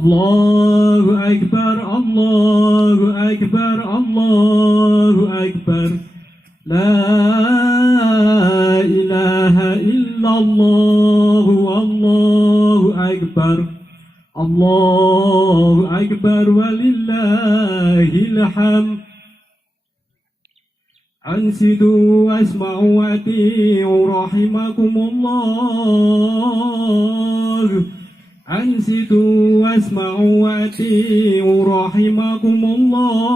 الله أكبر الله أكبر الله أكبر لا إله إلا الله والله أكبر الله أكبر ولله الحمد أنصتوا واسمعوا وأطيعوا رحمكم الله أنصتوا واسمعوا وأطيعوا رحمكم الله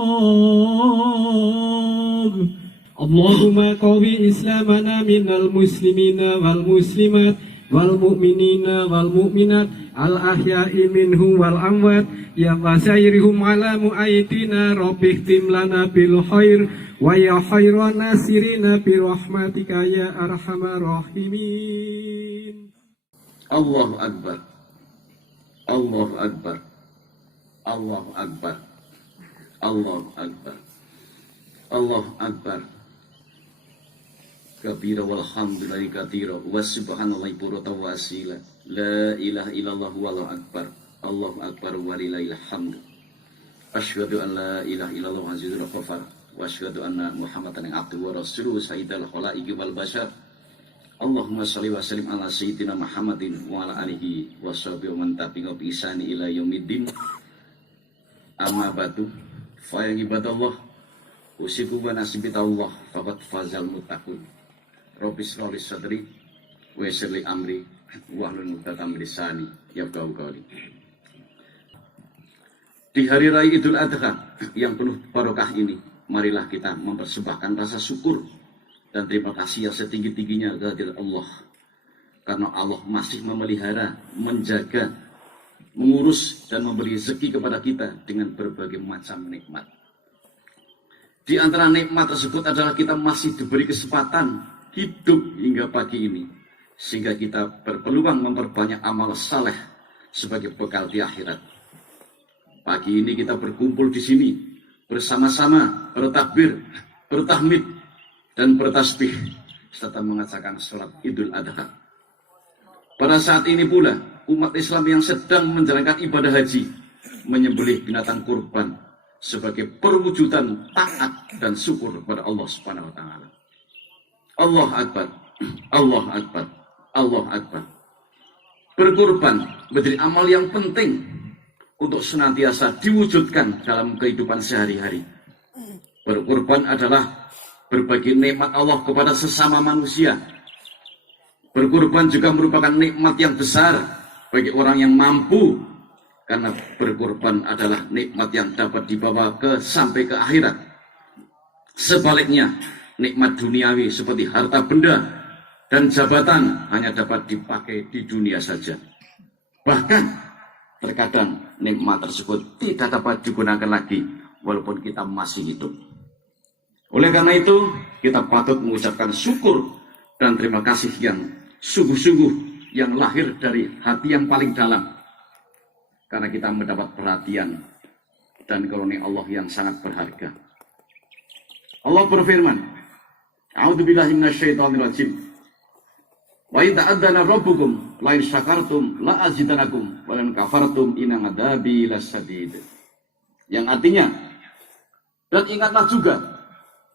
اللهم قوي إسلامنا من المسلمين والمسلمات والمؤمنين والمؤمنات الأحياء منهم والأموات يا وسائرهم على مؤيدنا رب اختم لنا بالخير ويا خير الناصرين برحمتك يا أرحم الراحمين. الله أكبر الله أكبر الله أكبر الله أكبر الله أكبر kabira walhamdulillahi katsira wa subhanallahi burata wasila la ilaha illallah wallahu akbar Allahu akbar walillahil hamd asyhadu an la ilaha illallah azizul ghafar wa asyhadu anna muhammadan abduhu wa rasuluhu sayyidul khalaiqi wal bashar Allahumma shalli wa sallim ala sayyidina Muhammadin wa ala alihi wa sahbihi wa man tabi'ahu bi ihsani ila yaumiddin amma ba'du fa ya ibadallah usiku wa nasibitallah faqad fazal muttaqun Rabbi shrah li sadri wa yassir li amri wahlul 'uqdatam min lisani yafqahu qawli. Di hari raya Idul Adha yang penuh barokah ini, marilah kita mempersembahkan rasa syukur dan terima kasih yang setinggi-tingginya kehadirat Allah. Karena Allah masih memelihara, menjaga, mengurus dan memberi rezeki kepada kita dengan berbagai macam nikmat. Di antara nikmat tersebut adalah kita masih diberi kesempatan hidup hingga pagi ini, sehingga kita berpeluang memperbanyak amal saleh sebagai bekal di akhirat. Pagi ini kita berkumpul di sini bersama-sama bertakbir, bertahmid dan bertasbih serta mengajarkan sholat Idul Adha. Pada saat ini pula umat Islam yang sedang menjalankan ibadah haji menyembelih binatang kurban sebagai perwujudan taat dan syukur kepada Allah Subhanahu wa taala. Allah Akbar, Allah Akbar, Allah Akbar. Berkurban menjadi amal yang penting untuk senantiasa diwujudkan dalam kehidupan sehari-hari. Berkurban adalah berbagi nikmat Allah kepada sesama manusia. Berkurban juga merupakan nikmat yang besar bagi orang yang mampu, karena berkurban adalah nikmat yang dapat dibawa sampai ke akhirat. Sebaliknya, nikmat duniawi seperti harta benda dan jabatan hanya dapat dipakai di dunia saja. Bahkan terkadang nikmat tersebut tidak dapat digunakan lagi walaupun kita masih hidup. Oleh karena itu, kita patut mengucapkan syukur dan terima kasih yang sungguh-sungguh yang lahir dari hati yang paling dalam. Karena kita mendapat perhatian dan karunia Allah yang sangat berharga. Allah berfirman, A'udzubillahi minasyaitonirrajim. Wa idza adzana rabbukum la in syakartum la azidanakum wa in kafartum inna adzabi lasyadid. Yang artinya, dan ingatlah juga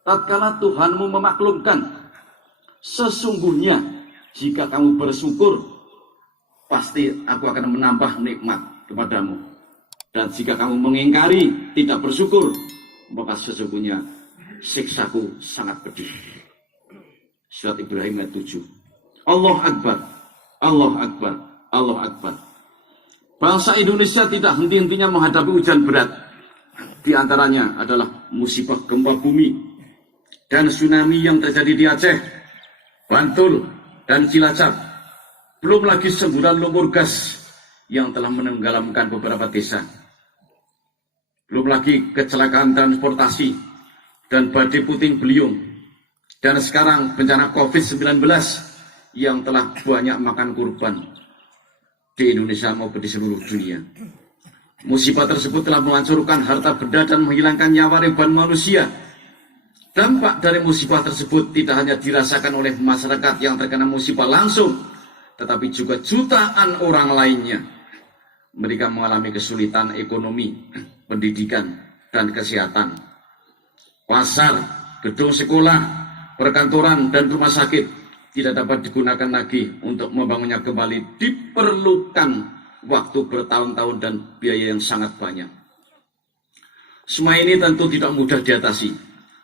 tatkala Tuhanmu memaklumkan, sesungguhnya jika kamu bersyukur pasti aku akan menambah nikmat kepadamu, dan jika kamu mengingkari tidak bersyukur maka sesungguhnya siksaku sangat pedih. Surat Ibrahim ayat 7. Allah Akbar, Allah Akbar, Allah Akbar. Bangsa Indonesia tidak henti-hentinya menghadapi ujian berat. Di antaranya adalah musibah gempa bumi dan tsunami yang terjadi di Aceh, Bantul, dan Cilacap. Belum lagi semburan lumpur gas yang telah menenggelamkan beberapa desa. Belum lagi kecelakaan transportasi dan badai puting beliung. Dan sekarang bencana COVID-19 yang telah banyak makan korban di Indonesia maupun di seluruh dunia. Musibah tersebut telah menghancurkan harta benda dan menghilangkan nyawa ribuan manusia. Dampak dari musibah tersebut tidak hanya dirasakan oleh masyarakat yang terkena musibah langsung, tetapi juga jutaan orang lainnya. Mereka mengalami kesulitan ekonomi, pendidikan, dan kesehatan. Pasar, gedung sekolah, perkantoran, dan rumah sakit tidak dapat digunakan lagi untuk membangunnya kembali. Diperlukan waktu bertahun-tahun dan biaya yang sangat banyak. Semua ini tentu tidak mudah diatasi.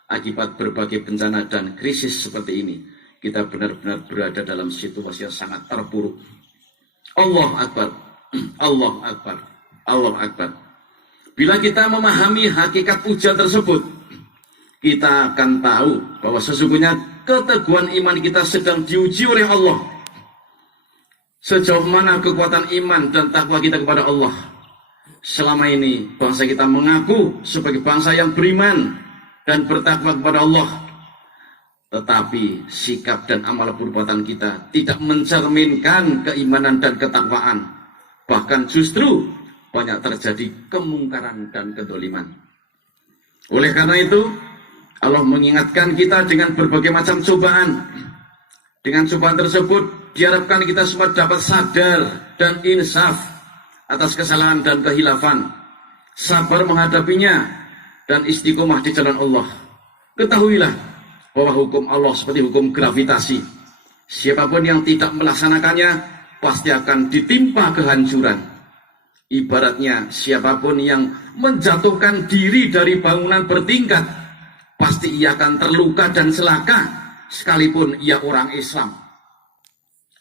Akibat berbagai bencana dan krisis seperti ini, kita benar-benar berada dalam situasi yang sangat terpuruk. Allah Akbar, Allah Akbar, Allah Akbar. Bila kita memahami hakikat ujian tersebut, kita akan tahu bahwa sesungguhnya keteguhan iman kita sedang diuji oleh Allah. Sejauh mana kekuatan iman dan takwa kita kepada Allah. Selama ini bangsa kita mengaku sebagai bangsa yang beriman dan bertakwa kepada Allah. Tetapi sikap dan amal perbuatan kita tidak mencerminkan keimanan dan ketakwaan. Bahkan justru banyak terjadi kemungkaran dan kedoliman. Oleh karena itu, Allah mengingatkan kita dengan berbagai macam cobaan. Dengan cobaan tersebut, diharapkan kita semua dapat sadar dan insaf atas kesalahan dan kehilafan, sabar menghadapinya, dan istiqomah di jalan Allah. Ketahuilah bahwa hukum Allah seperti hukum gravitasi. Siapapun yang tidak melaksanakannya pasti akan ditimpa kehancuran. Ibaratnya siapapun yang menjatuhkan diri dari bangunan bertingkat, pasti ia akan terluka dan celaka sekalipun ia orang Islam.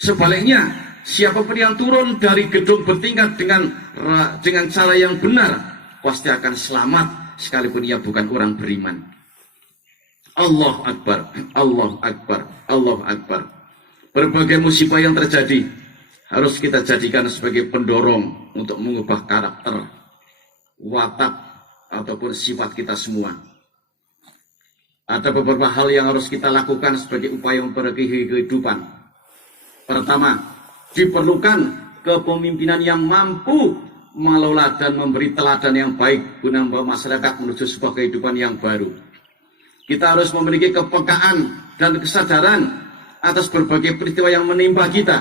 Sebaliknya, siapapun yang turun dari gedung bertingkat dengan cara yang benar, pasti akan selamat sekalipun ia bukan orang beriman. Allah Akbar, Allah Akbar, Allah Akbar. Berbagai musibah yang terjadi harus kita jadikan sebagai pendorong untuk mengubah karakter, watak, ataupun sifat kita semua. Ada beberapa hal yang harus kita lakukan sebagai upaya memperbaiki kehidupan. Pertama, diperlukan kepemimpinan yang mampu mengelola dan memberi teladan yang baik guna membawa masyarakat menuju sebuah kehidupan yang baru. Kita harus memiliki kepekaan dan kesadaran atas berbagai peristiwa yang menimpa kita.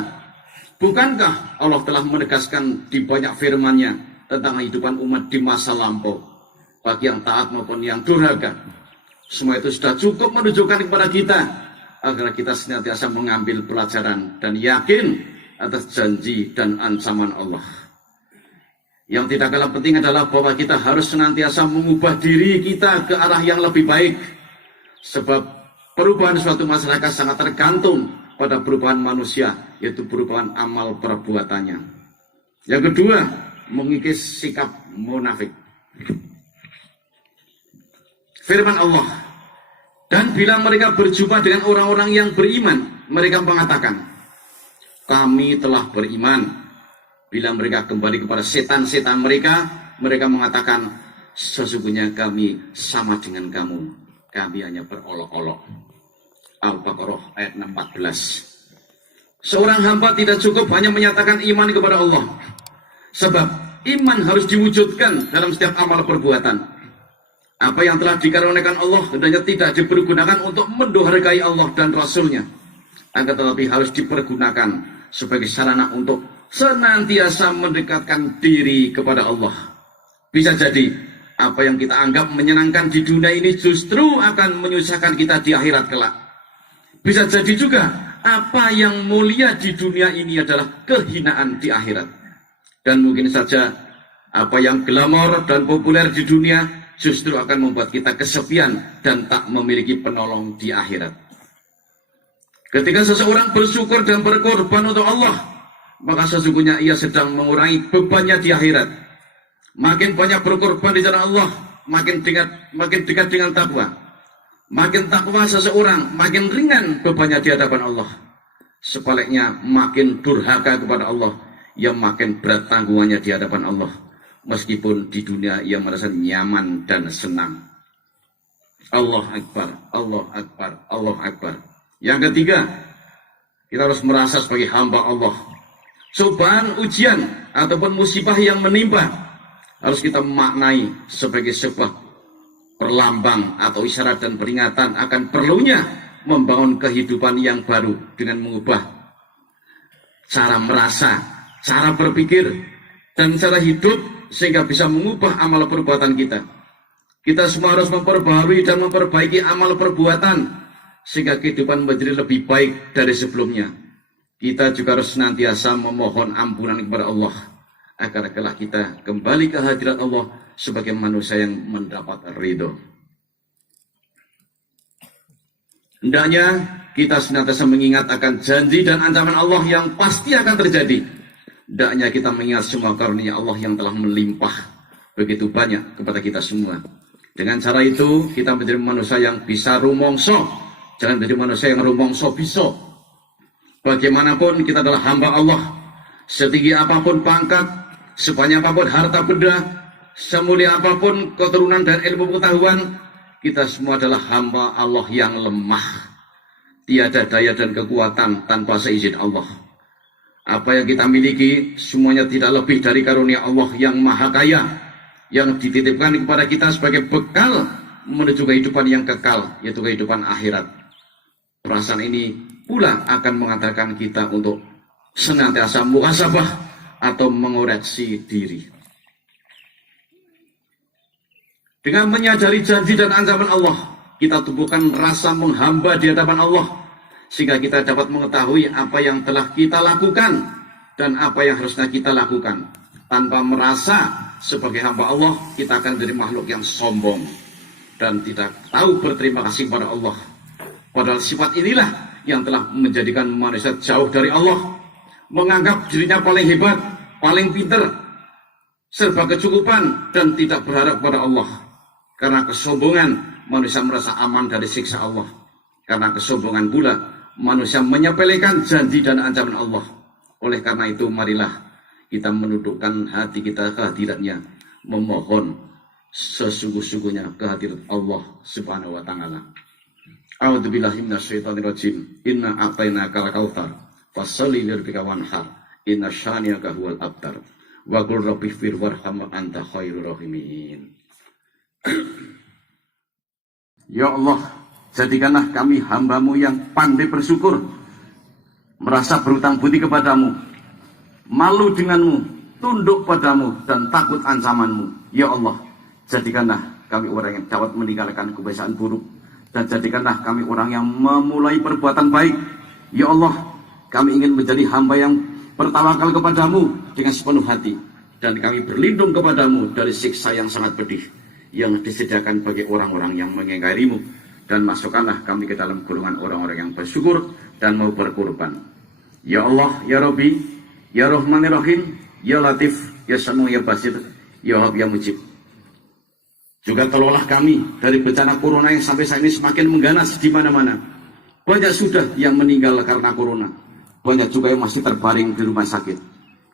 Bukankah Allah telah menegaskan di banyak firman-Nya tentang kehidupan umat di masa lampau, bagi yang taat maupun yang durhaka? Semua itu sudah cukup menunjukkan kepada kita agar kita senantiasa mengambil pelajaran dan yakin atas janji dan ancaman Allah. Yang tidak kalah penting adalah bahwa kita harus senantiasa mengubah diri kita ke arah yang lebih baik. Sebab perubahan suatu masyarakat sangat tergantung pada perubahan manusia, yaitu perubahan amal perbuatannya. Yang kedua, mengikis sikap munafik. Firman Allah, dan bila mereka berjumpa dengan orang-orang yang beriman, mereka mengatakan, kami telah beriman. Bila mereka kembali kepada setan-setan mereka, mereka mengatakan, sesungguhnya kami sama dengan kamu. Kami hanya berolok-olok. Al-Baqarah ayat 14. Seorang hamba tidak cukup hanya menyatakan iman kepada Allah. Sebab iman harus diwujudkan dalam setiap amal perbuatan. Apa yang telah dikaruniakan Allah hendaknya tidak dipergunakan untuk mendohargai Allah dan Rasul-Nya. Akan tetapi harus dipergunakan sebagai sarana untuk senantiasa mendekatkan diri kepada Allah. Bisa jadi apa yang kita anggap menyenangkan di dunia ini justru akan menyusahkan kita di akhirat kelak. Bisa jadi juga apa yang mulia di dunia ini adalah kehinaan di akhirat. Dan mungkin saja apa yang glamor dan populer di dunia justru akan membuat kita kesepian dan tak memiliki penolong di akhirat. Ketika seseorang bersyukur dan berkorban untuk Allah, maka sesungguhnya ia sedang mengurangi bebannya di akhirat. Makin banyak berkorban di jalan Allah, makin dekat dengan takwa. Makin takwa seseorang, makin ringan bebannya di hadapan Allah. Sebaliknya, makin durhaka kepada Allah, ia makin berat tanggungannya di hadapan Allah. Meskipun di dunia ia merasa nyaman dan senang. Allah Akbar, Allah Akbar, Allah Akbar. Yang ketiga, kita harus merasa sebagai hamba Allah. Cobaan, ujian, ataupun musibah yang menimpa harus kita maknai sebagai sebuah perlambang atau isyarat dan peringatan akan perlunya membangun kehidupan yang baru dengan mengubah cara merasa, cara berpikir, dan cara hidup sehingga bisa mengubah amal perbuatan kita. Kita semua harus memperbaharui dan memperbaiki amal perbuatan sehingga kehidupan menjadi lebih baik dari sebelumnya. Kita juga harus senantiasa memohon ampunan kepada Allah agar kelak kita kembali ke hadirat Allah sebagai manusia yang mendapat ridho. Hendaknya kita senantiasa mengingat akan janji dan ancaman Allah yang pasti akan terjadi. Hendaknya kita mengingat semua karunia Allah yang telah melimpah begitu banyak kepada kita semua. Dengan cara itu kita menjadi manusia yang bisa rumongso, jangan menjadi manusia yang rumongso biso. Bagaimanapun kita adalah hamba Allah, setinggi apapun pangkat, sebanyak apapun harta benda, semulia apapun keturunan dan ilmu pengetahuan, kita semua adalah hamba Allah yang lemah. Tiada daya dan kekuatan tanpa seizin Allah. Apa yang kita miliki semuanya tidak lebih dari karunia Allah yang maha kaya, yang dititipkan kepada kita sebagai bekal menuju kehidupan yang kekal, yaitu kehidupan akhirat. Perasaan ini pula akan mengatakan kita untuk senantiasa muhasabah atau mengoreksi diri. Dengan menyadari janji dan ancaman Allah, kita tumbuhkan rasa menghamba di hadapan Allah, sehingga kita dapat mengetahui apa yang telah kita lakukan dan apa yang harusnya kita lakukan. Tanpa merasa sebagai hamba Allah, kita akan menjadi makhluk yang sombong dan tidak tahu berterima kasih pada Allah. Padahal sifat inilah yang telah menjadikan manusia jauh dari Allah, menganggap dirinya paling hebat, paling pintar, serba kecukupan, dan tidak berharap pada Allah. Karena kesombongan, manusia merasa aman dari siksa Allah. Karena kesombongan pula, manusia menyepelekan janji dan ancaman Allah. Oleh karena itu, marilah kita menundukkan hati kita ke hadiratnya, memohon sesungguh-sungguhnya kehadirat Allah Subhanahu wa taala. A'udzubillahi minasyaitonirrajim. Inna a'tainakal kautsar fasholli lirabbika wanhar. Inna syani'aka huwal abtar. Wa qul rabbighfir warham anta khairur rahimin. Ya Allah, jadikanlah kami hamba-Mu yang pandai bersyukur, merasa berhutang budi kepadamu, malu denganmu, tunduk padamu, dan takut ancamanmu. Ya Allah, jadikanlah kami orang yang dapat meninggalkan kebiasaan buruk, dan jadikanlah kami orang yang memulai perbuatan baik. Ya Allah, kami ingin menjadi hamba yang bertawakal kepadamu dengan sepenuh hati, dan kami berlindung kepadamu dari siksa yang sangat pedih yang disediakan bagi orang-orang yang mengingkarimu, dan masukkanlah kami ke dalam golongan orang-orang yang bersyukur dan mau berkorban. Ya Allah, Ya Rabbi, Ya Rahmanir Rahim, Ya Latif, Ya Sanu, Ya Basir, Ya Wahab, Ya Mujib. Juga tolonglah kami dari bencana corona yang sampai saat ini semakin mengganas di mana-mana. Banyak sudah yang meninggal karena corona, banyak juga yang masih terbaring di rumah sakit.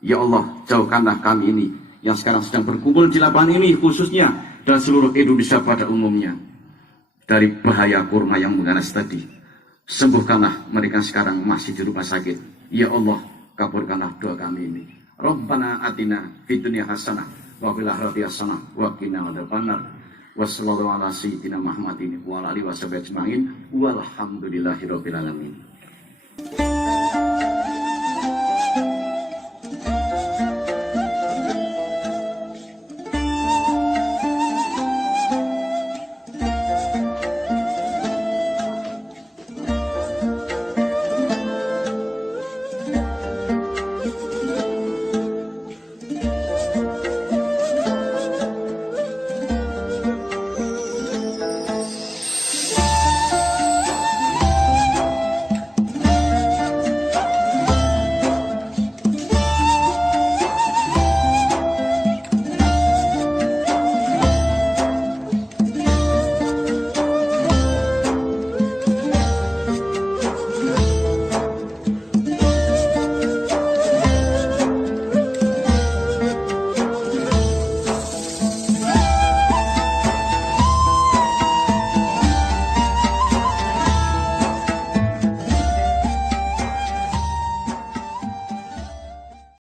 Ya Allah, jauhkanlah kami ini yang sekarang sedang berkumpul di lapangan ini khususnya, dan seluruh Indonesia pada umumnya, dari bahaya corona yang mengganas tadi. Sembuhkanlah mereka sekarang masih di rumah sakit. Ya Allah, kabulkanlah doa kami ini. Rabbana atina fid dunya hasanah wa fil akhirati hasanah wa qina adzabannar. Wassallallahu ala sayyidina Muhammadin wa ala alihi washabihi ajmain. Walhamdulillahirabbil alamin.